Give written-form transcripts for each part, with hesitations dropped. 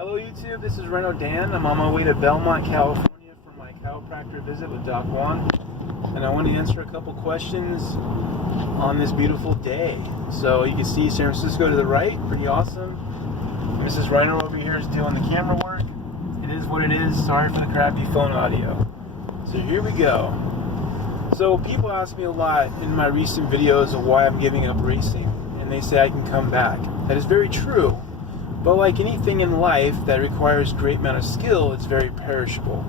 Hello YouTube, this is Reno Dan. I'm on my way to Belmont, California for my chiropractor visit with Doc Juan. And I want to answer a couple questions on this beautiful day. So you can see San Francisco to the right, pretty awesome. Mrs. Reno over here is doing the camera work. It is what it is, sorry for the crappy phone audio. So here we go. So people ask me a lot in my recent videos of why I'm giving up racing. And they say I can come back. That is very true. But like anything in life that requires a great amount of skill, it's very perishable.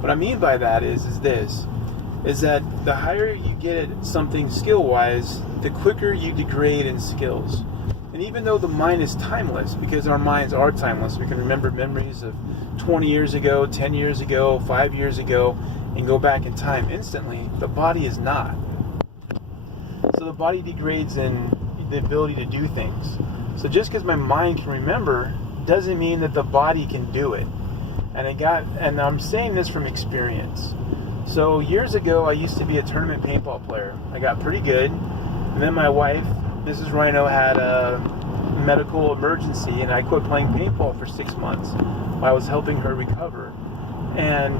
What I mean by that is that the higher you get at something skill-wise, the quicker you degrade in skills. And even though the mind is timeless, because our minds are timeless, we can remember memories of 20 years ago, 10 years ago, 5 years ago, and go back in time instantly, the body is not. So the body degrades in the ability to do things. So just because my mind can remember doesn't mean that the body can do it. And I'm saying this from experience. So years ago, I used to be a tournament paintball player. I got pretty good. And then my wife, Mrs. Reno, had a medical emergency, and I quit playing paintball for 6 months while I was helping her recover. And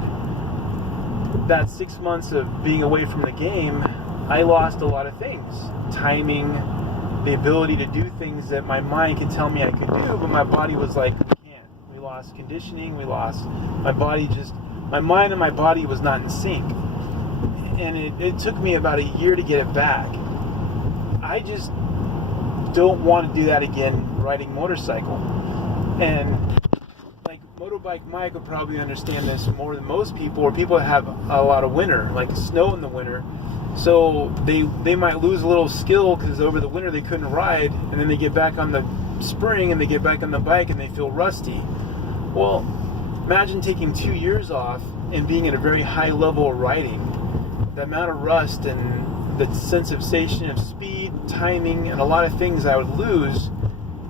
that 6 months of being away from the game, I lost a lot of things. Timing, the ability to do things that my mind can tell me I could do, but my body was like, we can't. We lost conditioning, my mind and my body was not in sync. And it took me about a year to get it back. I just don't want to do that again riding motorcycle. And like Motorbike Mike will probably understand this more than most people, or people that have a lot of winter, like snow in the winter. So they might lose a little skill because over the winter they couldn't ride, and then they get back on the spring and they get back on the bike and they feel rusty. Well, imagine taking 2 years off and being at a very high level of riding. The amount of rust and the sensation of speed, timing, and a lot of things I would lose,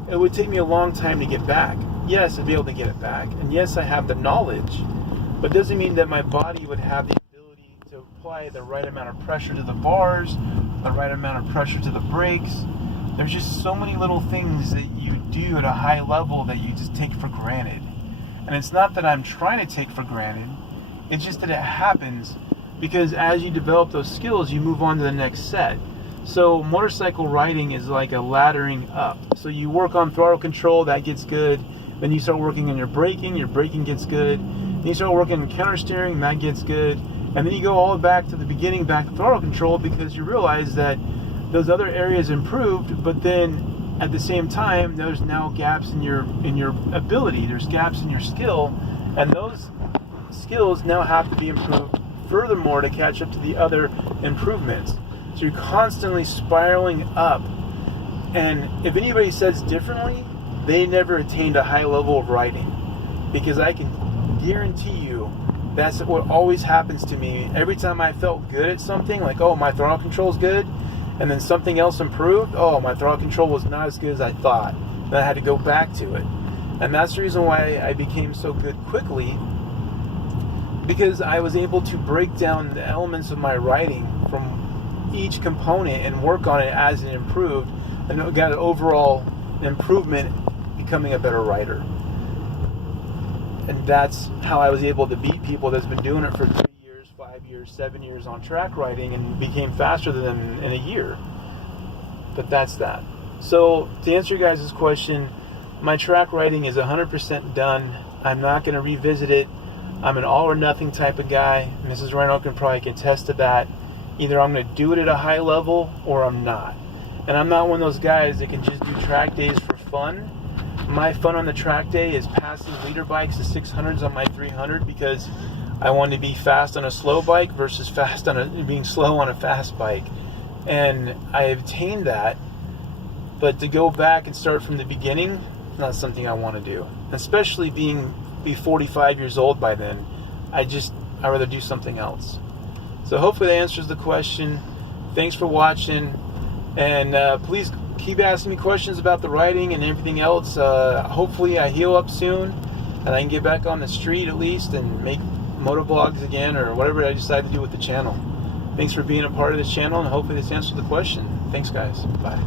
it would take me a long time to get back. Yes, I'd be able to get it back, and yes, I have the knowledge, but it doesn't mean that my body would have the to apply the right amount of pressure to the bars, the right amount of pressure to the brakes. There's just so many little things that you do at a high level that you just take for granted. And it's not that I'm trying to take for granted, it's just that it happens because as you develop those skills, you move on to the next set. So motorcycle riding is like a laddering up. So you work on throttle control, that gets good. Then you start working on your braking gets good. Then you start working on counter steering, that gets good. And then you go all the way back to the beginning, back to throttle control, because you realize that those other areas improved, but then at the same time, there's now gaps in your ability. There's gaps in your skill, and those skills now have to be improved furthermore to catch up to the other improvements. So you're constantly spiraling up. And if anybody says differently, they never attained a high level of riding, because I can guarantee you that's what always happens to me. Every time I felt good at something, like, oh, my throttle control is good, and then something else improved, oh, my throttle control was not as good as I thought. Then I had to go back to it. And that's the reason why I became so good quickly, because I was able to break down the elements of my riding from each component and work on it as it improved, and got an overall improvement, becoming a better rider. And that's how I was able to beat people that's been doing it for 3 years, 5 years, 7 years on track riding, and became faster than them in a year. But that's that. So to answer your guys' question, my track riding is 100% done. I'm not going to revisit it. I'm an all or nothing type of guy. Mrs. Reno can probably contest to that. Either I'm going to do it at a high level or I'm not. And I'm not one of those guys that can just do track days for fun. My fun on the track day is passing leader bikes to 600s on my 300, because I want to be fast on a slow bike versus being slow on a fast bike. And I obtained that, but to go back and start from the beginning is not something I want to do. Especially be 45 years old by then. I'd rather do something else. So hopefully that answers the question. Thanks for watching, and please keep asking me questions about the riding and everything else. Hopefully I heal up soon and I can get back on the street at least and make motovlogs again, or whatever I decide to do with the channel. Thanks for being a part of this channel, and hopefully this answers the question. Thanks guys. Bye.